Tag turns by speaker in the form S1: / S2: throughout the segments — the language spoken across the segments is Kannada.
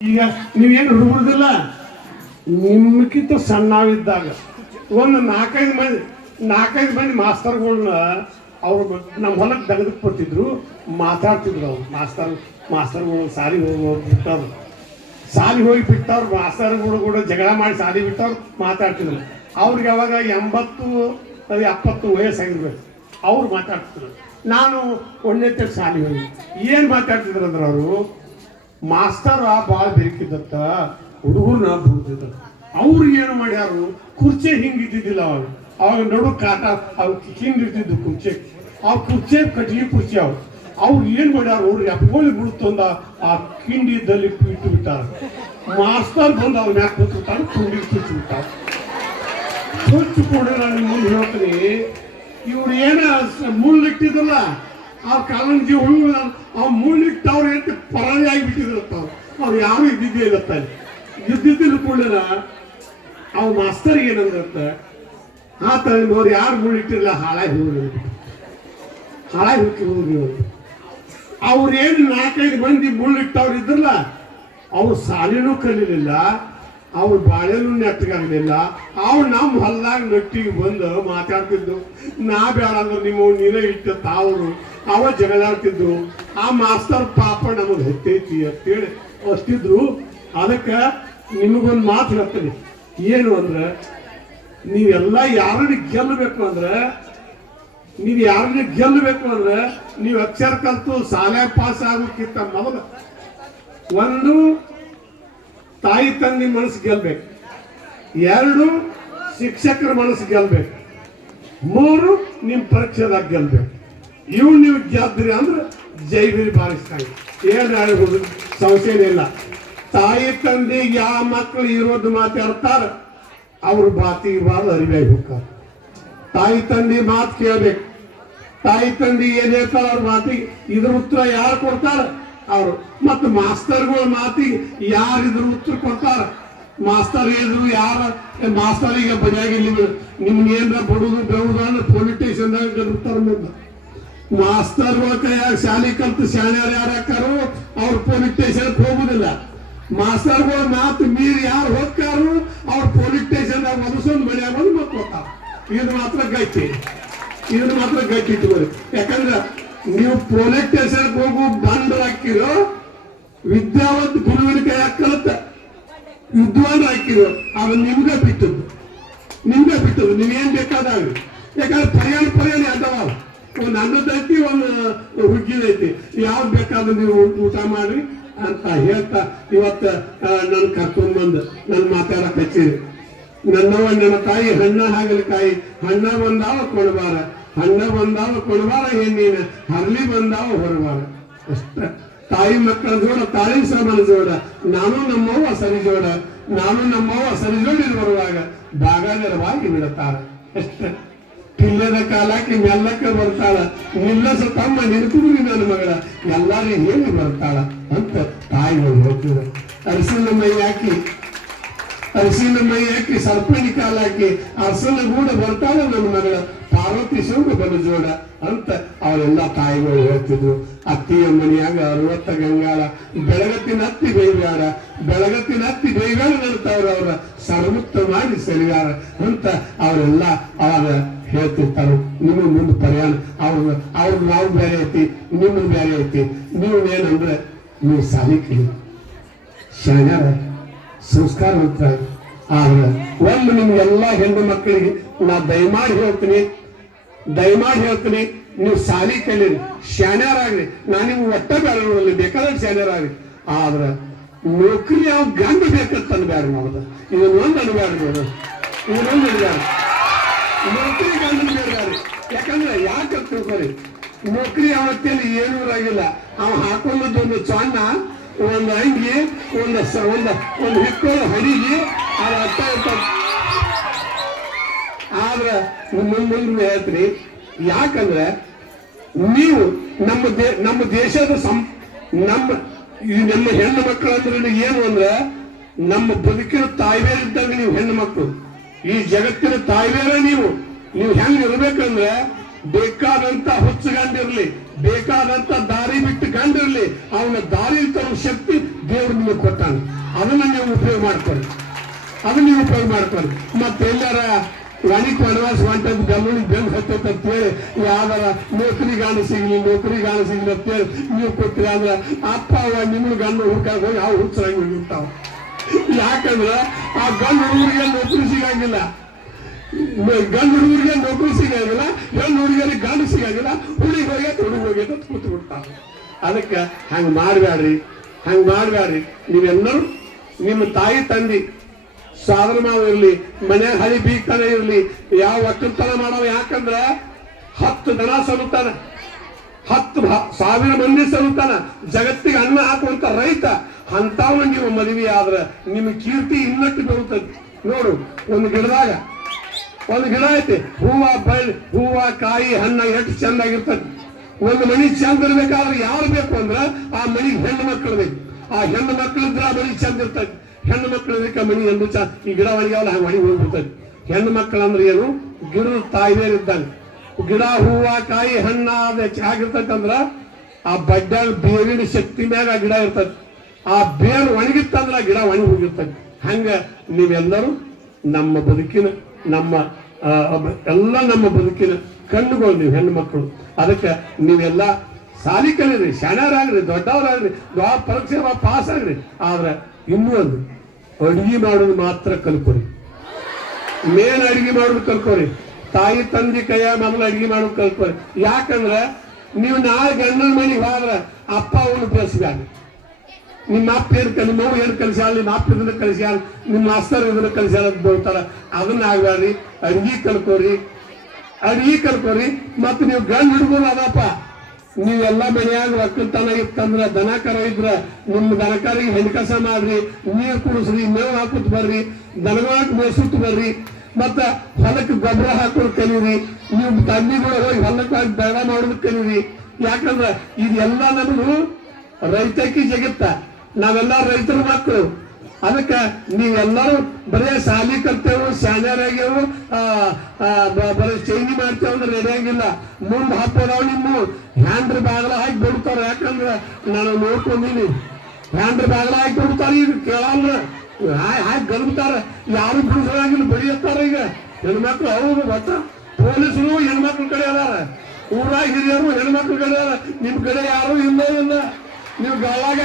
S1: ಈಗ ನೀವೇನು ಹುಡುಗುದಿಲ್ಲ ನಿಮ್ಗಿಂತ ಸಣ್ಣವಿದ್ದಾಗ ಒಂದು ನಾಲ್ಕೈದು ಮಂದಿ ನಾಲ್ಕೈದು ಮಂದಿ ಮಾಸ್ತರ್ಗಳನ್ನ ಅವ್ರು ನಮ್ಮ ಹೊಲಕ್ಕೆ ದಗದಕ್ಕೆ ಬರ್ತಿದ್ರು, ಮಾತಾಡ್ತಿದ್ರು ಅವ್ರು. ಮಾಸ್ತರ್, ಮಾಸ್ತರ್ಗಳು ಸಾರಿ ಹೋಗಿ ಬಿಟ್ಟವ್ರು. ಸಾಲಿ ಹೋಗಿ ಬಿಟ್ಟವ್ರು, ಮಾಸ್ತರ್ಗಳು ಕೂಡ ಜಗಳ ಮಾಡಿ ಸಾಲಿ ಬಿಟ್ಟವ್ರು ಮಾತಾಡ್ತಿದ್ರು. ಅವ್ರಿಗೆ ಅವಾಗ ಎಂಬತ್ತು ಎಪ್ಪತ್ತು ವಯಸ್ಸಾಗಿರ್ಬೇಕು. ಅವ್ರು ಮಾತಾಡ್ತಿದ್ರು. ನಾನು ಒಂದನೇ ಸಾಲಿ ಹೋಗಿ. ಏನು ಮಾತಾಡ್ತಿದ್ರು ಅಂದ್ರೆ ಅವರು ಮಾಸ್ತರ ಭಾಳ ಬೇಕಿದ್ದತ್ತ ಹುಡುಗರ್ನ ಬಿಡ್ತಿದ್ದ ಅವ್ರು ಏನು ಮಾಡ್ಯಾರು? ಕುರ್ಚಿ ಹಿಂಗಿದ್ದಿದ್ದಿಲ್ಲ ಅವಾಗ ಅವಾಗ ನಡು ಕಾಟ, ಅವ್ ಹಿಂಗೆ ಇರ್ತಿದ್ದು ಕುರ್ಚಿ. ಆ ಕುರ್ಚಿ ಕಟ್ಟಿಗೆ ಕುರ್ಚಿ ಅವು. ಅವ್ರು ಏನು ಮಾಡ್ಯಾರ? ಅವ್ರು ಎಪ್ಕೊಳ್ಳಿ ಬಿಡುತ್ತಂದ ಆ ಕಿಂಡಿದಲ್ಲಿ ಇಟ್ಟು ಬಿಟ್ಟಾರ. ಮಾಸ್ತರ್ ಬಂದು ಅವ್ರ ಮ್ಯಾಕ್ ಕೂತ್ಬಿಟ್ಟಾರ ಕುಂಡಿಗೆ ಕುರ್ಚಿ ಬಿಟ್ಟಾರ. ಚುಚ್ಚು ಕೂಡ ನಾನು ಮುಂದೆ ಹೇಳ್ತೀನಿ. ಇವ್ರು ಏನ ಮುಳ್ಳಿಟ್ಟಿದ್ರಲ್ಲ ಆ ಕಾರಣಕ್ಕೆ ಹುಳು ಆ ಮುಳ್ಳಿಟ್ಟವ್ರು ಅಂತ ಪರಾಯಿ ಆಗಿಬಿಟ್ಟಿದ್ರಪ್ಪ ಅವ್ರು ಯಾರು ಇದ್ದಿದ್ದೇ ಇಲ್ಲತ್ತ ಇದ್ದಿದ್ದಿಲ್ಲ ಕೂಡಲ ಅವ್ ಮಾಸ್ತರ್ ಏನಂದ್ರಂತ, ಆ ಅವ್ರು ಯಾರು ಮುಳ್ಳಿಟ್ಟಿರಲ್ಲ ಹಾಳಾಗಿ ಹೋಗಿ ಹಾಳಾಗಿ ಹೋಗಿ ಹೋಗಿ ಅವ್ರು. ಅವ್ರೇನು ನಾಲ್ಕೈದು ಮಂದಿ ಮುಳ್ಳಿಟ್ಟವ್ರು ಇದ್ರಲ್ಲ, ಅವ್ರು ಸಾಲಿನೂ ಕಲೀಲಿಲ್ಲ. ಅವ್ರು ಬಾಳೆನೂ ನೆತ್ತಗಾಗಲಿಲ್ಲ ಅವು ನಮ್ಮ ಹೊಲ್ದಾಗ ನಟ್ಟಿಗೆ ಬಂದು ಮಾತಾಡ್ತಿದ್ದು ನಾ ಬೇಡ ಅಂದ್ರೆ ನಿಮ್ಮ ನೀನೇ ಇಟ್ಟ ತಾವರು. ಅವ ಜಗಳಾಡ್ತಿದ್ರು ಆ ಮಾಸ್ತರ್ ಪಾಪ ನಮಗೆ ಹತ್ತೈತಿ ಅಂತೇಳಿ ಅಷ್ಟಿದ್ರು. ಅದಕ್ಕೆ ನಿಮಗೊಂದು ಮಾತು ಹೇಳ್ತೀನಿ. ಏನು ಅಂದ್ರೆ, ನೀವೆಲ್ಲ ಯಾರನ್ನ ಗೆಲ್ಲಬೇಕು ಅಂದ್ರೆ, ನೀವು ಯಾರನ್ನ ಗೆಲ್ಲಬೇಕು ಅಂದ್ರೆ, ನೀವು ಅಕ್ಷರ ಕಲ್ತು ಶಾಲೆ ಪಾಸ್ ಆಗೋಕ್ಕಿಂತ ಮೊದಲು ಒಂದು ತಾಯಿ ತಂದೆ ಮನಸ್ಸು ಗೆಲ್ಬೇಕು. ಎರಡು, ಶಿಕ್ಷಕರ ಮನಸ್ಸು ಗೆಲ್ಬೇಕು. ಮೂರು ನಿಮ್ಮ ಪರೀಕ್ಷೆದಾಗ ಗೆಲ್ಬೇಕು. ಇವು ನೀವು ಗೆದ್ರಿ ಅಂದ್ರೆ ಜೈವಿರಿ ಬಾರಿಸ್ತಾನೆ ಏನು ಹೇಳ್ಬೋದು ಸಂಶಯನೇ ಇಲ್ಲ. ತಾಯಿ ತಂದೆ ಯಾವ ಮಕ್ಕಳು ಇರೋದು ಮಾತಾಡ್ತಾರ ಅವ್ರ ಬಾತಿ ಇರಬಾರ್ದು ಅರಿವಾಗಿ ಹೋಗ್ತಾರೆ ತಾಯಿ ತಂದೆ ಮಾತು ಕೇಳ್ಬೇಕು. ತಾಯಿ ತಂದೆ ಏನ್ ಹೇಳ್ತಾರ ಅವ್ರ ಮಾತಿಗೆ? ಇದ್ರ ಉತ್ತರ ಯಾರು ಕೊಡ್ತಾರ? ಅವರು. ಮತ್ತು ಮಾಸ್ತರ್ಗಳ ಮಾತಿಗೆ ಯಾರಿದ್ರು ಉತ್ತರ ಕೊಡ್ತಾರ. ಮಾಸ್ತರ್ ಇದ್ರು ಯಾರ ಮಾಸ್ತರಿಗೆ ಬಜಾಗಿ ನಿಮ್ ನಿಮ್ಗೆ ಏನ್ರ ಬಡುದು ಬೆಳುದು ಅಂದ್ರೆ ಪೊಲೀಸ್ ಸ್ಟೇಷನ್ದಾಗ ಮುಂದೆ. ಮಾಸ್ತರ್ಗಳ ಕೈಯಾಗ ಶಾಲೆ ಕಲ್ತು ಶಾಣ್ಯಾರು ಯಾರು ಹಾಕಾರು ಅವ್ರ ಪೊಲೀಸ್ ಸ್ಟೇಷನ್ ಹೋಗುದಿಲ್ಲ. ಮಾಸ್ತರ್ಗಳ ಮಾತು ಮೀರಿ ಯಾರು ಹೋಗ್ತಾರು, ಅವ್ರ ಪೊಲೀಸ್ ಸ್ಟೇಷನ್ದಾಗ ಒದಸೊಂದು ಮನ್ಯಾಗ ಬಂದು ಹೋಗ್ತಾರ ಇದು ಮಾತ್ರ ಗಟ್ಟಿ. ಇದನ್ನ ಮಾತ್ರ ಗಟ್ಟಿ ಇಟ್ಕೊಳ್ಳಿ. ಯಾಕಂದ್ರೆ ನೀವು ಪೊಲೀಸ್ ಹೋಗು ಬಂದ್ ಹಾಕಿರೋ, ವಿದ್ಯಾವಂತ ಗುರುವಿನ ಕೈ ಹಾಕಲತ್ತ. ವಿದ್ವಾನ್ ಹಾಕಿರೋ, ಅದು ನಿಮ್ಗೆ ಬಿಟ್ಟದ್ದು. ನಿಮ್ಗೆ ಬಿಟ್ಟದ್ದು. ನೀವೇನ್ ಬೇಕಾದಾಗ. ಯಾಕಂದ್ರೆ ಪ್ರಯಾಣ ಪ್ರಯಾಣ ಅದಾವ. ಒಂದು ಅನ್ನದೈತಿ ಒಂದು ಹುಗ್ಗಿದೈತಿ ಯಾವ್ದು ಬೇಕಾದ್ರೂ ನೀವು ಊಟ ಮಾಡ್ರಿ ಅಂತ ಹೇಳ್ತಾ ಇವತ್ತ ನನ್ನ ಕರ್ಕೊಂಡ್ಬಂದು ನನ್ನ ಮಾತಾಡಕ್ ಹಚ್ಚಿರಿ ನನ್ನವ ನನ್ನ ತಾಯಿ, ಹಣ್ಣ ಹಾಗಲಕಾಯಿ, ಹಣ್ಣ ಬಂದಾವ ಕೊಡಬಾರ. ಹಣ್ಣ ಬಂದಾವ, ಕೊಡಬಾರ ಹೆಣ್ಣಿನ ಹರ್ಲಿ ಬಂದಾವ, ಹೊರಬಾರ. ಅಷ್ಟ. ತಾಯಿ ಮಕ್ಕಳ ಜೋಡ, ತಾಯಿ ಸಮಾನ ಜೋಡ, ನಾನು ನಮ್ಮವ್ವ ಸರಿ ಜೋಡ, ನಾನು ನಮ್ಮವ್ವ ಸರಿ ಜೋಡಿ ಬರುವಾಗ ಬಾಗಾದರವಾಗಿ ಬಿಡುತ್ತಾರ ಅಷ್ಟ. ಇಲ್ಲದ ಕಾಲಕ್ಕೆ ಮೆಲ್ಲಕ್ಕೆ ಬರ್ತಾಳ. ನಿಲ್ಲಸ ತಮ್ಮ ನಿಲ್ಕುಡುಗಿ ನನ್ನ ಮಗಳ. ಎಲ್ಲಾರು ಹೇಳಿ ಬರ್ತಾಳ ಅಂತ ತಾಯಿ ಹೇಳ್ತಿದ್ರು ಅರಸಿನ ಮೈ ಹಾಕಿ, ಅರಸಿನ ಮೈ ಹಾಕಿ ಸರ್ಪಣಿ ಕಾಲ ಹಾಕಿ ಅರಸನ ಗೂಡ ಬರ್ತಾಳ ನನ್ನ ಮಗಳ. ಶಿವಗ ಬಲು ಜೋಡ ಅಂತ ಅವರೆಲ್ಲ ತಾಯಿಗಳು ಹೇಳ್ತಿದ್ರು. ಅತ್ತಿಯ ಮನೆಯಾಗ ಅರವತ್ತ ಗಂಗಾಳ, ಬೆಳಗತ್ತಿನ ಅತ್ತಿ ಬೇಗಾರ, ಬೆಳಗತ್ತಿನ ಅತ್ತಿ ಬೈಬ್ಯಾಡ ನಡ್ತಾವ್ರ ಅವ್ರ ಸರ್ವತ್ತ ಮಾಡಿ ಸರಿಯಾರ ಅಂತ ಅವರೆಲ್ಲ ಅವಾಗ ಹೇಳ್ತಿರ್ತಾರೆ. ನಿಮ್ಮ ಮುಂದೆ ಪರ್ಯಾಣ ಅವ್ರ ಅವ್ರ ನಾವು ಬೇರೆ ಐತಿ ನಿಮ್ಮ ಬೇರೆ ಐತಿ. ನೀವು ಏನಂದ್ರೆ ನೀವು ಸಾಲಿ ಕಲಿ ಸಂಸ್ಕಾರ ಸಂಸ್ಕಾರವಂತ ಆದ್ರೆ ಒಂದು ನಿಮ್ಗೆಲ್ಲ ಹೆಣ್ಣು ಮಕ್ಕಳಿಗೆ ನಾ ದಯಮಾಡಿ ಹೇಳ್ತೀನಿ ದಯಮಾಡಿ ಹೇಳ್ತೀನಿ, ನೀವು ಸಾಲಿ ಕಲೀರಿ ಶಾಣ್ಯಾರಾಗ್ರಿ ನಾನು ನಿಮ್ಗೆ ಒಟ್ಟ ಬೇಡ ಬೇಕಾದ್ರೆ ಶಾಣ್ಯಾರಾಗ್ರಿ ಆದ್ರೆ ನೌಕರಿ ಯಾವ ಗಂಡ ಬೇಕಂತ ಅನ್ಬ್ಯಾಡ ನೋಡ್ದ ಇದನ್ನೊಂದು ಅನ್ಬ್ಯಾಡ ನೋಡು ಇದನ್ನೊಂದು ಅನ್ಬ್ಯಾಡ ನೌಕರಿ ಗಂಡನ ಬೇಡ ಯಾಕಂದ್ರೆ ಯಾಕೆ ತಿಳ್ಕೊರಿ ನೌಕರಿ ಯಾವತ್ತೇನು ಏನೂ ಆಗಿಲ್ಲ ಅವ ಹಾಕೊಂಡದ್ದು ಒಂದು ಒಂದ್ ಅಂಗಿ, ಒಂದು ಒಂದು ಒಂದು ಹರಿಗಿ ಹಡಿಗೆ, ಅದು ಅರ್ಥ ಇರ್ತದೆ ಆದ್ರೆ ಮುಂದೆ ಹೇಳ್ತೀನಿ ಯಾಕಂದ್ರೆ ನೀವು ನಮ್ಮ ನಮ್ಮ ದೇಶದ ಸಂ, ನಮ್ಮ ನಮ್ಮ ಹೆಣ್ಣು ಮಕ್ಕಳು ಅಂದ್ರೆ ಏನು ಅಂದ್ರೆ ನಮ್ಮ ಬದುಕಿನ ತಾಯ್ಬೇರೆ ಇದ್ದಂಗೆ ನೀವು ಹೆಣ್ಣು ಮಕ್ಕಳು. ಈ ಜಗತ್ತಿನ ತಾಯ್ಬೇರ ನೀವು. ನೀವು ಹೆಂಗ್ ಇರ್ಬೇಕಂದ್ರೆ ಬೇಕಾದಂತ ಹುಚ್ಚುಗಂಡಿರ್ಲಿ, ಬೇಕಾದಂತ ದಾರಿ ಬಿಟ್ಟು ಗಂಡಿರ್ಲಿ, ಅವನ ದಾರಿ ತರೋ ಶಕ್ತಿ ದೇವ್ರ ನಿಮಗೆ ಕೊಟ್ಟಾನ. ಅದನ್ನ ನೀವು ಉಪಯೋಗ ಮಾಡ್ಕೊಳ್ಳಿ. ಅದನ್ನ ನೀವು ಉಪಯೋಗ ಮಾಡ್ಕೊಳ್ಳಿ. ಮತ್ತೆ ಎಲ್ಲಾರ ವಾಣಿಕ್ ವನವಾಸ ಹೊಂಟದ್ದು ಬೆಳ್ಳುಳ್ಳಿ ಬೆಂದು ಹತ್ತೈತೆ ಅಂತೇಳಿ ಯಾವ್ದಾರ ನೌಕರಿ ಗಾಣ ಸಿಗ್ಲಿ, ನೌಕರಿ ಗಾಣ ಸಿಗ್ಲಿ ಅಂತೇಳಿ ನೀವು ಕೊಟ್ಟಿರಿ ಅಂದ್ರೆ ಅಪ್ಪ ಅವ ನಿಮ್ಮ ಗಂಡು ಹುಡ್ಕಾಗ ಹೋಗಿ ಅವು ಹುಚ್ಚರಾಗಿ ಹೋಗಿರ್ತಾವ ಯಾಕಂದ್ರ ಆ ಗಂಡು ಹುಡುಗರಿಗೆ ನೌಕರಿ ಸಿಗಂಗಿಲ್ಲ. ಗಂಡು ಹುಡುಗರಿಗೆ ನೌಕರಿ ಸಿಗಂಗಿಲ್ಲ, ಹೆಣ್ಣು ಹುಡುಗರಿಗೆ ಗಂಡು ಸಿಗಂಗಿಲ್ಲ, ಹುಡುಗಿ ಹೋಗೈತೆ ಹುಡುಗ ಹೋಗಿ ಅಂತ ಕೂತು ಬಿಡ್ತಾವ ಅದಕ್ಕೆ ಹಂಗೆ ಮಾಡಬೇಡ್ರಿ ಹಂಗೆ ಮಾಡಬೇಡ್ರಿ ನೀವೆಲ್ಲರೂ ನಿಮ್ಮ ತಾಯಿ ತಂದಿ ಸಾಧನ ಮಾವ ಇರಲಿ, ಮನ್ಯಾಗ ಹಳಿ ಬೀಗ್ತಾನೆ ಇರಲಿ, ಯಾವ ಒಕ್ಕಲ್ತನ ಮಾಡೋ ಯಾಕಂದ್ರೆ ಹತ್ತು ದನ ಸಲುತ್ತಾನ ಹತ್ತು ಸಾವಿರ ಮಂದಿ ಸಲುತ್ತಾನ ಜಗತ್ತಿಗೆ ಅನ್ನ ಹಾಕುವಂತ ರೈತ ಅಂತವನ ನೀವು ಮದುವೆ ಆದ್ರೆ ನಿಮ್ಮ ಕೀರ್ತಿ ಇನ್ನಟ್ಟು ಬರುತ್ತದೆ. ನೋಡು, ಒಂದು ಗಿಡದಾಗ, ಒಂದು ಗಿಡ ಐತಿ, ಹೂವ ಬಳ್ಳಿ, ಹೂವ ಕಾಯಿ, ಹಣ್ಣ ಎಷ್ಟು ಚಂದಾಗಿರ್ತದೆ. ಒಂದು ಮನಿ ಚಂದ ಇರ್ಬೇಕಾದ್ರೆ ಯಾರು ಬೇಕು ಅಂದ್ರೆ ಆ ಮನಿಗೆ ಹೆಣ್ಣು ಮಕ್ಕಳು ಬೇಕು. ಆ ಹೆಣ್ಣು ಮಕ್ಕಳಿದ್ರೆ ಆ ಮನಿ ಚಂದ ಇರ್ತದೆ. ಹೆಣ್ಣು ಮಕ್ಕಳು ಇದಕ್ಕೆ ಮನಿ ಎಂದು ಚ, ಈ ಗಿಡ ಒಣಗ್ಯಾವಲ್ಲ, ಹಂಗೆ ಒಣಗಿ ಹೋಗ್ಬಿಡ್ತದೆ. ಹೆಣ್ಣು ಮಕ್ಕಳು ಅಂದ್ರೆ ಏನು? ಗಿಡದ ತಾಯಿವೇರ್ ಇದ್ದಂಗೆ ಗಿಡ ಹೂವ, ಕಾಯಿ, ಹಣ್ಣ ಅದು ಆ ಬಡ್ಡ್ಯಾಗ ಬೇರಿನ ಶಕ್ತಿ ಮ್ಯಾಗ ಆ ಗಿಡ ಇರ್ತದೆ. ಆ ಬೇರು ಒಣಗಿತ್ತಂದ್ರೆ ಗಿಡ ಒಣಗಿ ಹೋಗಿರ್ತದೆ. ಹಂಗ ನೀವೆಲ್ಲರೂ ನಮ್ಮ ಬದುಕಿನ, ನಮ್ಮ ಎಲ್ಲ ನಮ್ಮ ಬದುಕಿನ ಕಣ್ಣುಗಳು ನೀವು ಹೆಣ್ಣು ಮಕ್ಕಳು. ಅದಕ್ಕೆ ನೀವೆಲ್ಲ ಸಾಲಿ ಕಲೀರಿ, ಶಾಣ್ಯರಾಗ್ರಿ, ದೊಡ್ಡವರಾಗ್ರಿ ದೊಡ್ಡ ಪರೀಕ್ಷೆ ಪಾಸ್ ಆಗ್ರಿ ಆದ್ರೆ ಇನ್ನೂ ಒಂದು, ಅಡಿಗೆ ಮಾಡೋದು ಮಾತ್ರ ಕಲ್ಕೊರಿ. ಮೇನ್ ಅಡಿಗೆ ಮಾಡೋದು ಕಲ್ಕೋರಿ. ತಾಯಿ, ತಂದೆ, ಕೈಯ ಮೊದಲು ಅಡಿಗೆ ಮಾಡೋದು ಕಲ್ಕೋರಿ. ಯಾಕಂದ್ರೆ ನೀವು ನಾಳೆ ಗಂಡನ ಮನೆಗೆ ಹೋದ್ರ ಅಪ್ಪ ಅವನು ಬೆಳೆಸ್ಬ್ಯಾಡ ನಿಮ್ಮ ಅಪ್ಪ ಏನು ಕಲಿ ನೋವು ಏನು ಕಲಿಸ್ಯಾಳ, ನಿಮ್ಮ ಅಪ್ಪ ಇದನ್ನ ಕಲಿಸ್ಯಾಳ, ನಿಮ್ಮ ಮಾಸ್ತರ್ ಇದನ್ನ ಕಲಿಸ್ಯಾಳ ಅಂತ ಹೇಳ್ತಾರ. ಅದನ್ನ ಆಗ್ಬೇಡ್ರಿ. ಅಡುಗೆ ಕಲ್ಕೋರಿ. ಅಡಿಗೆ ಕಲ್ಕೋರಿ. ಮತ್ತು ನೀವು ಗಂಡ ಹುಡುಗರು ಅದಪ್ಪ ನೀವೆಲ್ಲ ಮನೆಯಾಗ ಒಕ್ಕಲ್ತನ ಇತ್ತಂದ್ರ ದನ ಕರ ಇದ್ರ, ನಿಮ್ಮ ದನಕರಿಗೆ ಹೆಣ್ಕಸ ಮಾಡ್ರಿ, ನೀರ್ ಕುಡಿಸ್ರಿ, ಮೇವು ಹಾಕುತ್ ಬರ್ರಿ ದನಗಳಕ್ಕೆ ಮೇಸುತ್ ಬರ್ರಿ, ಮತ್ತ ಹೊಲಕ್ಕೆ ಗೊಬ್ಬರ ಹಾಕೋದ್ ಕಲೀರಿ, ನೀವು ತಂದಿಗಳು ಹೋಗಿ ಹೊಲಕ್ಕೆ ಹೋಗಿ ಬೇಡ ಮಾಡೋದ್ ಕಲೀರಿ. ಯಾಕಂದ್ರ ಇದೆಲ್ಲ ನಮಗೂ ರೈತಕಿ ಜಗತ್ತ. ನಾವೆಲ್ಲ ರೈತರ ಮಕ್ಕಳು ಅದಕ್ಕ ನೀವೆಲ್ಲರೂ ಬರೇ ಸಾಲಿ ಕಲ್ತೇವು ಶಾನ್ಯರಾಗ್ಯವು ಬರೀ ಚೈನಿ ಮಾಡ್ತೇವೆ ಅಂದ್ರೆ ನಡೆಯಂಗಿಲ್ಲ ಮುಂದ್ ಹಾಕೋದಾವ್ ನಿಮ್ಮ. ಹ್ಯಾಂಡ್ರ್ ಬಾಗಲ ಹಾಕಿ ಬಿಡ್ತಾರ. ಯಾಕಂದ್ರೆ ನಾನು ನೋಡ್ಕೊಂಡೀನಿ. ಹ್ಯಾಂಡ್ರ್ ಬಾಗಲ ಹಾಕಿ ಬಿಡ್ತಾರ ಈಗ ಕೇಳಲ್ಲ ಹಾಕಿ ಗಲ್ಬ್ತಾರ ಯಾರು ಬಿಡಿಸಲಾಗಿಲ್ಲ ಬಡಿಯತ್ತಾರ ಈಗ. ಹೆಣ್ಮಕ್ಳು ಅವರು ಬಟ್ಟ ಪೊಲೀಸರು ಹೆಣ್ಮಕ್ಳು ಕಡೆ ಅದಾರ. ಊರಾಗ ಹಿರಿಯರು ಹೆಣ್ಮಕ್ಳು ಕಡೆ ಅದಾರ. ನಿಮ್ ಕಡೆ ಯಾರು ಇಲ್ಲ ಇಲ್ಲ. ನೀವು ಗಾಳಾಗ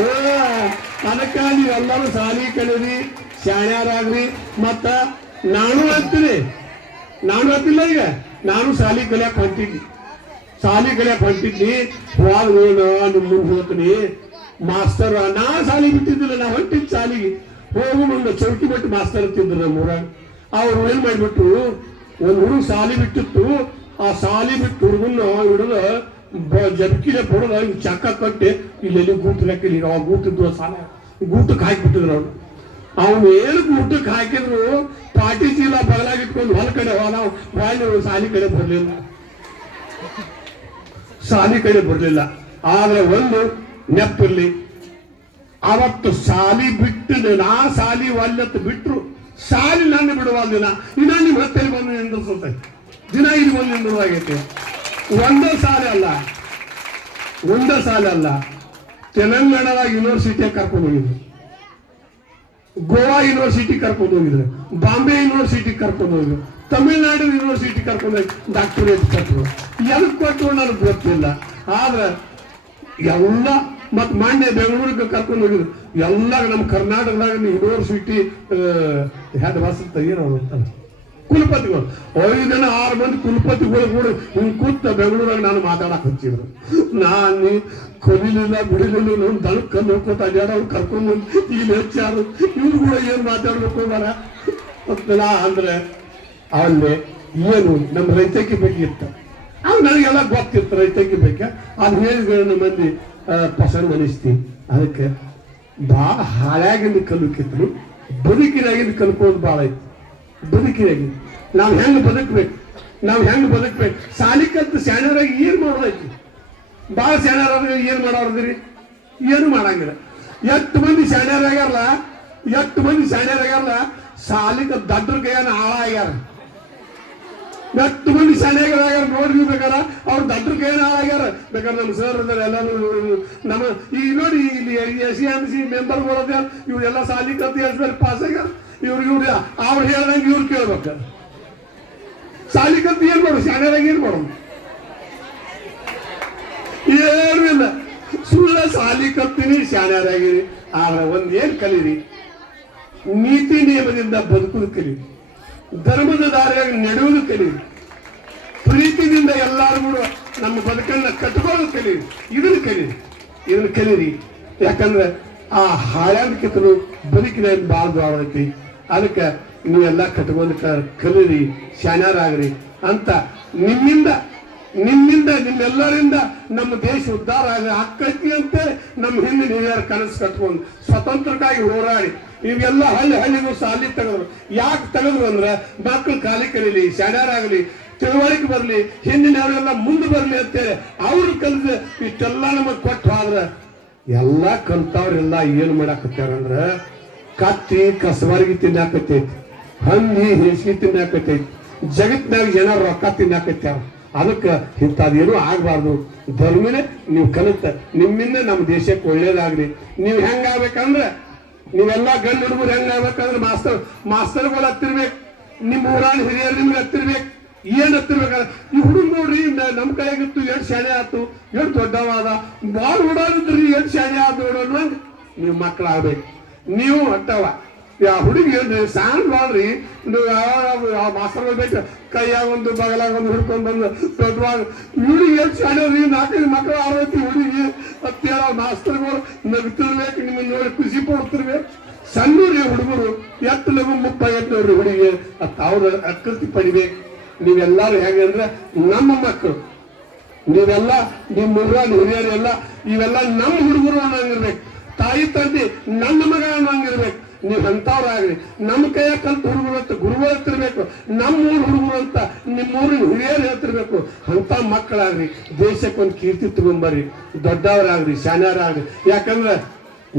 S1: ಓ, ಅದಕ್ಕ ನೀವೆಲ್ಲರೂ ಸಾಲಿ ಕಲೀರಿ ಶಾಣ್ಯಾರಾಗ್ರಿ, ಮತ್ತ ನಾನು ಅಂತೀನಿ ನಾನು ಅಂತಿಲ್ಲ ಈಗ. ನಾನು ಸಾಲಿ ಕಲಿಯಕ್ ಹೊಂಟಿದ್ನಿ. ಸಾಲಿ ಕಲಿಯಕ್ ಹೊಂಟಿದ್ನಿ. ಹೋದ ಮುಂದೆ ಹೋಗ್ತೀನಿ. ಮಾಸ್ತರ್, ನಾ ಸಾಲಿ ಬಿಟ್ಟಿದ್ದಿಲ್ಲ, ನಾ ಹೊಂಟಿದ್ ಸಾಲಿಗೆ ಹೋಗು ಮುಂದೆ ಚೌಕಿ ಬಿಟ್ಟು ಮಾಸ್ತರ್ ಅಂತಿದ್ರು ನಮ್ಮ ಊರಾಗ. ಅವ್ರು ಏನ್ ಮಾಡ್ಬಿಟ್ಟು ಒಂದು ಹುಡುಗ ಸಾಲಿ ಬಿಟ್ಟಿತ್ತು. ಆ ಸಾಲಿ ಬಿಟ್ಟು ಹುಡುಗನ್ನ ಹಿಡಿದ ಜಬ್ಕಿಲೆ ಬಡದ ಚಕ್ಕ ಕಟ್ಟಿ ಇಲ್ಲೆಲ್ಲಿ ಗೂಟ ಹಾಕಿಲ್ಲ ಈಗ ಅವಾಗ ಗೂಟಿದ್ದು ಸಾಲ. ಗೂಟಕ್ಕೆ ಹಾಕಿಬಿಟ್ಟಿದ್ರು ಅವ್ರು. ಅವನು ಏನು ಗೂಟಕ್ಕೆ ಹಾಕಿದ್ರು? ಪಾಟಿ ಚೀಲ ಬಗಲಾಗಿಟ್ಕೊಂಡು ಹೊಲ ಕಡೆ ನಾವು ಬಾಯಿ ಸಾಲಿ ಕಡೆ ಬರ್ಲಿಲ್ಲ. ಸಾಲಿ ಕಡೆ ಬರ್ಲಿಲ್ಲ. ಆದ್ರೆ ಒಂದು ನೆಪ್ಪಿರ್ಲಿ. ಅವತ್ತು ಸಾಲಿ ಬಿಟ್ಟು ನಾ ಸಾಲಿ ವಾಲ್ಯತ್ ಬಿಟ್ರು. ಸಾಲಿ ನಾನು ಬಿಡುವಲ್ಲ ದಿನ. ಇನ್ನ ನಿಮ್ಮ ಹತ್ತಿರ ಬಂದು ನಿಂದಿರ್ತೈತೆ ದಿನ ಇಲ್ಲಿ ಬಂದು ನಿಂದಿರುವಾಗೈತೆ. ಒಂದೇ ಸಾಲ ಅಲ್ಲ. ಒಂದೇ ಸಾಲ ಅಲ್ಲ. ತೆಲಂಗಾಣದ ಯೂನಿವರ್ಸಿಟಿ ಕರ್ಕೊಂಡು ಹೋಗಿದ್ರು. ಗೋವಾ ಯೂನಿವರ್ಸಿಟಿ ಕರ್ಕೊಂಡು ಹೋಗಿದ್ರು. ಬಾಂಬೆ ಯೂನಿವರ್ಸಿಟಿ ಕರ್ಕೊಂಡು ಹೋಗಿದ್ರು. ತಮಿಳುನಾಡು ಯೂನಿವರ್ಸಿಟಿ ಕರ್ಕೊಂಡು ಹೋಗಿ ಡಾಕ್ಟರೇಟ್ ಕೊಟ್ಟರು ಎದಕ್ಕೆ ಕೊಟ್ಟರು ನನಗೆ ಗೊತ್ತಿಲ್ಲ. ಆದ್ರೆ ಎಲ್ಲ ಮತ್ತು ಮಾನ್ಯ ಬೆಂಗಳೂರಿಗೆ ಕರ್ಕೊಂಡು ಹೋಗಿದ್ರು. ಎಲ್ಲ ನಮ್ಮ ಕರ್ನಾಟಕದಾಗ ಯೂನಿವರ್ಸಿಟಿ ಹೆಡ್ ವಾಸ ತೆಗೀರೋರು ಅಂತ ಕುಲಪತಿಗಳು. ಐದು ಜನ ಆರು ಮಂದಿ ಕುಲಪತಿಗಳು ಕೂಡ ಹಿಂಗೆ ಕೂತ ಬೆಂಗಳೂರಾಗ ನಾನು ಮಾತಾಡಕ್ ಹಚ್ಚಿದ್ರು. ನಾನು ಕಲಿಲಿಲ್ಲ, ಬಿಡಲಿಲ್ಲ ನಮ್ಮ ದನಕ್ ನೋಡ್ಕೊತ ಅಡ್ಡಾಡ ಅವ್ರು ಕರ್ಕೊಂಡು ಈಗ ಹೆಚ್ಚಾರು ಇವ್ರು ಕೂಡ ಏನು ಮಾತಾಡ್ಬೇಕು ಬರ ಅಂದ್ರೆ ಅಲ್ಲಿ ಏನು ನಮ್ಮ ರೈತಕ್ಕೆ ಬೇಕಿತ್ತು. ಇತ್ತು ಅದು ನನಗೆಲ್ಲ ಗೊತ್ತಿತ್ತು ರೈತಕ್ಕೆ ಬಗ್ಗೆ ಅದು ನಮ್ಮ ಮಂದಿ ಪಸಂದ್ ಅನಿಸ್ತಿ. ಅದಕ್ಕೆ ಭಾಳ ಹಾಳಾಗಿಂದ ಕಲ್ಕಿತ್ತು ಬದುಕಿನಾಗಿಂದ ಕಲ್ಕೋದು ಭಾಳ ಐತಿ ಬದುಕಿನಾಗಿ ನಾವು ಹೆಂಗ್ ಬದುಕ್ಬೇಕು? ನಾವು ಹೆಂಗ್ ಬದುಕ್ಬೇಕು? ಸಾಲಿ ಕಲ್ತು ಶಾಣ್ಯರಾಗಿ ಏನ್ ಮಾಡೋದೈತಿ? ಭಾಳ ಶಾಣ್ಯರಾಗ ಏನ್ ಮಾಡೋರ್ದ್ರಿ ಏನು ಮಾಡಂಗಿಲ್ಲ. ಎಷ್ಟು ಮಂದಿ ಸ್ಯಾಣರಾಗ್ಯಾರಲ್ಲ ಎಷ್ಟು ಮಂದಿ ಸ್ಯಾಣರಾಗ್ಯಾರಲ್ಲ ಸಾಲಿಕ ದಡ್ರ ಕೈಯನ್ನ ಹಾಳ ಆಗ್ಯಾರ. ಎಷ್ಟು ಮಂದಿ ಶಾಲೆಗಳಾಗ್ಯಾರ ನೋಡ್ರಿ ಬೇಕಾರ ಅವ್ರ ದಡ್ರಿಗೆ ಏನ್ ಹಾಳಾಗ್ಯಾರ ಬೇಕಾದ್ರೆ ನಮ್ಮ ಸರ್ ಇದ್ದಾರೆ, ಎಲ್ಲರೂ ನಮ್ಮ ಈಗ ನೋಡಿ ಇಲ್ಲಿ ಎಸ್ ಸಿ ಎಂ ಸಿ ಮೆಂಬರ್ಗಳದ ಇವ್ರೆಲ್ಲ ಸಾಲಿ ಕಲ್ತು ಎಷ್ಟು ಬೇರೆ ಪಾಸ್ ಆಗ್ಯಾರ? ಇವ್ರು ಇವ್ರು ಅವ್ರು ಹೇಳ್ದಂಗೆ ಇವ್ರು ಕೇಳ್ಬೇಕು. ಸಾಲಿ ಕಲ್ತು ಏನ್ ಮಾಡೋದು? ಏನ್ ಏನೂ ಇಲ್ಲ. ಸುಳ್ಳ ಸಾಲಿ ಕಲ್ತೀನಿ ಶಾಣ್ಯರಾಗಿರಿ. ಆದ್ರೆ ಒಂದೇನು ಕಲೀರಿ? ನೀತಿ ನಿಯಮದಿಂದ ಬದುಕುದು ಕಲೀರಿ. ಧರ್ಮದ ದಾರಿಯಾಗಿ ನಡೆಯುವುದು ಕಲೀರಿ. ಪ್ರೀತಿಯಿಂದ ಎಲ್ಲರೂ ಕೂಡ ನಮ್ಮ ಬದುಕನ್ನ ಕಟ್ಕೊಳ್ಳೋದು ಕಲೀರಿ. ಇದನ್ನ ಕಲೀರಿ. ಇದನ್ನ ಕಲೀರಿ. ಯಾಕಂದ್ರೆ ಆ ಹಾಳಾದಕ್ಕಿಂತಲೂ ಬದುಕಿನ ಭಾಳ ದ್ವಾರೈತಿ ಅದಕ್ಕೆ ನೀವೆಲ್ಲ ಕಟ್ಕೊಂಡು ಕಲೀರಿ ಶಾಣ್ಯಾರಾಗ್ರಿ ಅಂತ ನಿಮ್ಮಿಂದ ನಿಮ್ಮಿಂದ, ನಿಮ್ಮೆಲ್ಲರಿಂದ ನಮ್ಮ ದೇಶ ಉದ್ಧಾರ ಆಗ ಆಕೈತಿ ಅಂತ ನಮ್ಮ ಹಿಂದೆ ನೀವ್ಯಾರು ಕನಸು ಕಟ್ಕೊಂಡು ಸ್ವತಂತ್ರಕ್ಕಾಗಿ ಹೋರಾಡಿ ಇವೆಲ್ಲ ಹಳ್ಳಿ ಹಳ್ಳಿಗೂ ಸಾಲಿ ತೆಗೆದ್ರು. ಯಾಕೆ ತೆಗೆದ್ರು ಅಂದ್ರೆ ಮಕ್ಕಳು ಖಾಲಿ ಕಲೀಲಿ ಶಾಣ್ಯಾರಾಗಲಿ ತಿಳುವಳಿಕೆ ಬರಲಿ ಹಿಂದಿನವರೆಲ್ಲ ಮುಂದೆ ಬರಲಿ ಅಂತೇಳಿ ಅವ್ರು ಕಲಿದ್ರೆ ಇಷ್ಟೆಲ್ಲ ನಮಗೆ ಕೊಟ್ಟು ಆದ್ರೆ ಎಲ್ಲ ಕಲ್ತವ್ರೆಲ್ಲ ಏನು ಮಾಡಾಕತ್ತಾರಂದ್ರ ಕತ್ತಿ ಕಸಬಾರಿಗೆ ತಿನ್ನಾಕತ್ತೈತಿ. ಹಂದಿ ಹೆಸಿ ತಿನ್ನಾಕತ್ತೈತಿ. ಜಗತ್ನಾಗ ಜನ ರೊಕ್ಕ ತಿನ್ನಾಕತ್ಯಾವ ಅದಕ್ಕೆ ಇಂಥದ್ದೇನು ಆಗಬಾರ್ದು. ಧರ್ಮನೇ ನೀವು ಕಲಿತ ನಿಮ್ಮಿಂದ ನಮ್ಮ ದೇಶಕ್ಕೆ ಒಳ್ಳೇದಾಗ್ಲಿ. ನೀವು ಹೆಂಗಾಗ್ಬೇಕಂದ್ರೆ, ನೀವೆಲ್ಲ ಗಂಡು ಹುಡುಗರು ಹೆಂಗಾಗ್ಬೇಕಂದ್ರೆ ಮಾಸ್ತರ್, ಮಾಸ್ತರ್ಗಳು ಹತ್ತಿರ್ಬೇಕು. ನಿಮ್ಮ ಊರಾಣ ಹಿರಿಯರು ನಿಮ್ಗೆ ಹತ್ತಿರ್ಬೇಕು. ಏನ್ ಹತ್ತಿರ್ಬೇಕಂದ್ರೆ, ಈ ಹುಡುಗ ನೋಡ್ರಿ ನಮ್ಮ ಕೈಗಿತ್ತು ಎರಡು ಶಾಲೆ ಆತು ಎರಡು ದೊಡ್ಡವಾದ. ಬಾಳ್ ಓಡಾಡಿದ್ರಿ ಎರಡು ಶಾಲೆ ಆತು ನೋಡೋಣ ನೀವು ಮಕ್ಕಳಾಗ್ಬೇಕು ನೀವು ಹೊಟ್ಟವ ಯಾ ಹುಡುಗಿ ಸಣ್ಣ ಬಾಳ್ರಿ ನೀವು ಯಾವ ಮಾಸ್ತರ್ಗಳು ಬೇಕು. ಕೈಯಾಗ ಒಂದು, ಬಗಲಾಗ ಒಂದು ಹಿಡ್ಕೊಂಡು ಬಂದು ದೊಡ್ಡವಾಗ. ಹುಡುಗಿ ಎಷ್ಟು ಶಾಣೆ ರೀ ನಾಲ್ಕೈದು ಮಕ್ಕಳು ಆರೋಗ್ಯ ಹುಡುಗಿ. ಹತ್ತೇಳ ಮಾಸ್ತರ್ಗಳು ನಗ್ತಿರ್ಬೇಕು ನಿಮ್ಮನ್ನ ನೋಡಿ ಖುಷಿ ಪಡ್ತಿರ್ಬೇಕು ಸಣ್ಣೂರಿ ಹುಡುಗರು ಎತ್ತು ಲಗು ಮುಪ್ಪ ಎತ್ತು ನೋಡ್ರಿ ಹುಡುಗಿ ಅವ್ರ ಅಕೃತಿ ಪಡಿಬೇಕು. ನೀವೆಲ್ಲರೂ ಹೇಗೆ ನಮ್ಮ ಮಕ್ಕಳು. ನೀವೆಲ್ಲ, ನಿಮ್ಮ ಊರಲ್ಲಿ ಹಿರಿಯರೆಲ್ಲ, ಇವೆಲ್ಲ ನಮ್ಮ ಹುಡುಗರು ಅನ್ನಂಗಿರ್ಬೇಕು. ತಾಯಿ ತಂದೆ, ನನ್ನ ಮಗ ಅನ್ನಂಗಿರ್ಬೇಕು ನೀವು ಅಂಥವ್ರಾಗ್ರಿ. ನಮ್ಮ ಕೈಯ ಕಲ್ತು ಹುಡುಗರು ಅಂತ ಗುರುಗಳು ಹತ್ತಿರ್ಬೇಕು ನಮ್ಮ ಊರು ಹುಡುಗರು ಅಂತ ನಿಮ್ಮ ಊರಿನ ಹಿರಿಯರು ಹೇಳ್ತಿರ್ಬೇಕು ಅಂತ ಮಕ್ಕಳಾಗ್ರಿ. ದೇಶಕ್ಕೆ ಒಂದು ಕೀರ್ತಿ ತಗೊಂಬರ್ರಿ. ದೊಡ್ಡವರಾಗ್ರಿ, ಶಾನ್ಯರಾಗ್ರಿ. ಯಾಕಂದ್ರೆ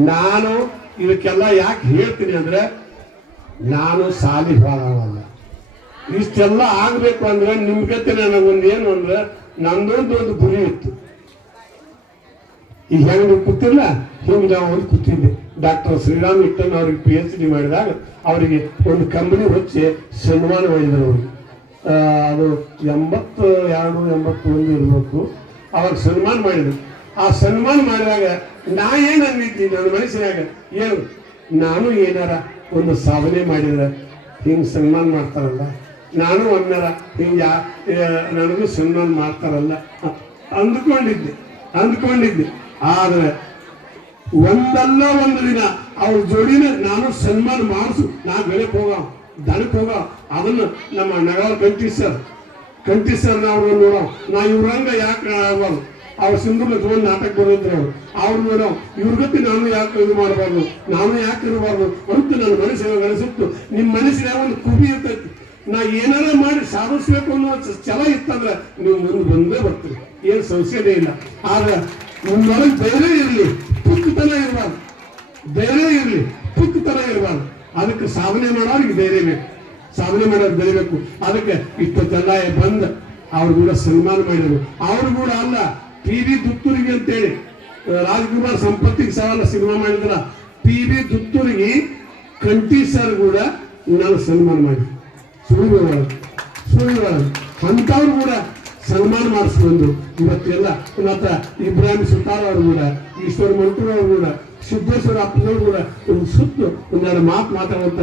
S1: ನಾನು ಇದಕ್ಕೆಲ್ಲ ಯಾಕೆ ಹೇಳ್ತೀನಿ ಅಂದ್ರೆ, ನಾನು ಸಾಲಿ ಹೋಗಲ್ಲ. ಇಷ್ಟೆಲ್ಲ ಆಗ್ಬೇಕು ಅಂದ್ರೆ ನಿಮ್ಗೆ ನನಗೊಂದು ಏನು ಅಂದ್ರೆ, ನಂದೊಂದು ಒಂದು ಗುರಿ ಇತ್ತು. ಈಗ ಹೆಂಗ್ ನೀವು ಕೂತಿಲ್ಲ ಹಿಂಗೆ ನಾವು ಒಂದು ಕೂತಿದ್ದೆ. ಡಾಕ್ಟರ್ ಶ್ರೀರಾಮ್ ಇಟ್ಟನ್ ಅವ್ರಿಗೆ ಪಿ ಎಚ್ ಡಿ ಮಾಡಿದಾಗ ಅವರಿಗೆ ಒಂದು ಕಂಬನಿ ಹೊಚ್ಚಿ ಸನ್ಮಾನ ಮಾಡಿದ್ರು ಅವರು. ಅದು ಎಂಬತ್ತು, ಎರಡು ಎಂಬತ್ತು ಒಂದು ಇರಬೇಕು. ಅವಾಗ ಸನ್ಮಾನ ಮಾಡಿದ್ರು. ಆ ಸನ್ಮಾನ ಮಾಡಿದಾಗ ನಾ ಏನು ಅಂದಿದ್ದಿ ನನ್ನ ಮನಸ್ಸಿನಾಗ ಏನು? ನಾನು ಏನಾರ ಒಂದು ಸಾಧನೆ ಮಾಡಿದ್ರೆ ಹಿಂಗೆ ಸನ್ಮಾನ ಮಾಡ್ತಾರಲ್ಲ? ನಾನು ಒಮ್ಮೆರ ಹಿಂಗೆ ನನಗೂ ಸನ್ಮಾನ ಮಾಡ್ತಾರಲ್ಲ? ಅಂದ್ಕೊಂಡಿದ್ದೆ. ಅಂದ್ಕೊಂಡಿದ್ದೆ. ಆದ್ರೆ ಒಂದಲ್ಲ ಒಂದು ದಿನ ಅವ್ರ ಜೋಡಿನ ನಾನು ಸನ್ಮಾನ ಮಾಡಿಸು, ನಾ ಬೆಳಕ್ ಹೋಗ ದನಕ್ ಹೋಗ, ಅದನ್ನ ನಮ್ಮ ನಗರ ಕಂಟಿ ಸರ್ ಕಂಟಿ ಸರ್ ನಾವು ನೋಡೋ, ನಾ ಇವ್ರಂಗ ಯಾಕೆ ಆಗಬಾರ್ದು? ಅವ್ರ ಸಿಂಧೂರ್ನ ತಗೊಂಡು ನಾಟಕ ಬರೋದ್ರು ಅವ್ರು. ಅವ್ರು ನೋಡೋ, ಇವ್ರ ಗತಿ ನಾನು ಯಾಕೆ ಇದು ಮಾಡಬಾರ್ದು? ನಾನು ಯಾಕೆ ಇರಬಾರ್ದು? ಅಂತ ನನ್ನ ಮನಸ್ಸಿನ ಅನಿಸುತ್ತು ನಿಮ್ಮ ಮನಸ್ಸಿನ ಒಂದು ಕುಬಿ ಇರ್ತೈತಿ. ನಾ ಏನಾರ ಮಾಡಿ ಸಾಧಿಸ್ಬೇಕು ಅನ್ನೋ ಛಲ ಇತ್ತಂದ್ರೆ ನೀವು ಮುಂದೆ ಬಂದೇ ಬರ್ತೀರಿ. ಏನು ಸಂಶಯನೇ ಇಲ್ಲ. ಆದ್ರೆ ನಿಮ್ಮೊಳಗೆ ಧೈರ್ಯ ಇರಲಿ ಪುಕ್ಕತನ ಇರಬಾರ್ದು. ಧೈರ್ಯ ಇರಲಿ ಪುಕ್ಕತನ ಇರಬಾರ್ದು. ಅದಕ್ಕೆ ಸಾಧನೆ ಮಾಡೋರಿಗೆ ಧೈರ್ಯ ಬೇಕು. ಸಾಧನೆ ಮಾಡೋರು ಬೆಳಿಬೇಕು ಅದಕ್ಕೆ ಇಪ್ಪತ್ತೆಲ್ಲ ಬಂದ, ಅವ್ರು ಕೂಡ ಸನ್ಮಾನ ಮಾಡಿದ್ರು. ಅವ್ರು ಕೂಡ ಅಲ್ಲ ಪಿ ವಿ ದುತ್ತೂರಿಗೆ ಅಂತೇಳಿ ರಾಜ್ಕುಮಾರ್ ಸಂಪತ್ತಿಗೆ ಸವಾಲ ಸಿನಿಮಾ ಮಾಡಿದ್ರ ಪಿ ವಿ ದುತ್ತೂರಿಗೆ ಕಂಠಿ ಸರ್ ಕೂಡ ನಾನು ಸನ್ಮಾನ ಮಾಡಿದ್ರು. ಸುಳ್ಳು ಸುಳ್ಳು ಅಂಥವ್ರು ಕೂಡ ಸನ್ಮಾನ ಮಾಡಿಸ್ಕೊಂಡು ಇವತ್ತೆಲ್ಲ ಮತ್ತ ಇಬ್ರಾಹಿಂ ಸುತಾರ್ ಅವರು ಕೂಡ, ಈಶ್ವರ ಮಂಟೂರ್ ಅವರು ಕೂಡ, ಸಿದ್ದೇಶ್ವರ ಅಪ್ಪನವರು ಕೂಡ ಒಂದು ಸುತ್ತು ಒಂದೆರಡು ಮಾತು ಮಾತಾಡುವಂತ